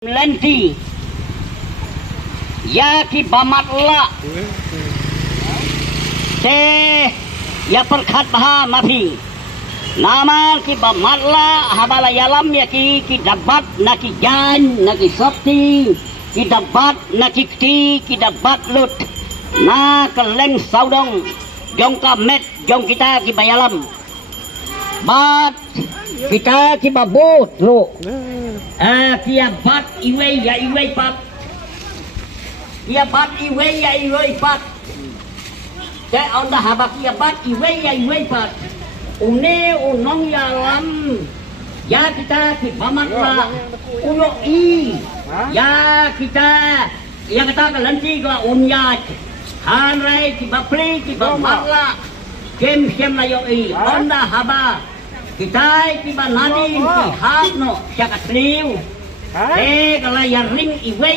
Lenti ya ki bamatla se ya perkhat baha mafi nama ki bamatla habala yalam ya ki dapat naki jan naki sakti ki dapat naki kti ki dapat lut na keleng saudong jong kamet jong kita ki bayalam bat kita ki babut lo kia bat iwe ya iwe pat kia bat iwe ya iwe pat ke onda haba kia bat iwe ya iwe pat une unong ya lam ya kita ki bamatla uno i ya kita kelanti ko unyat hanrai ki bapli ki bamatla kem la yo i onda haba kita ki banadi ki hapno siya katliw kalau yang ring iwe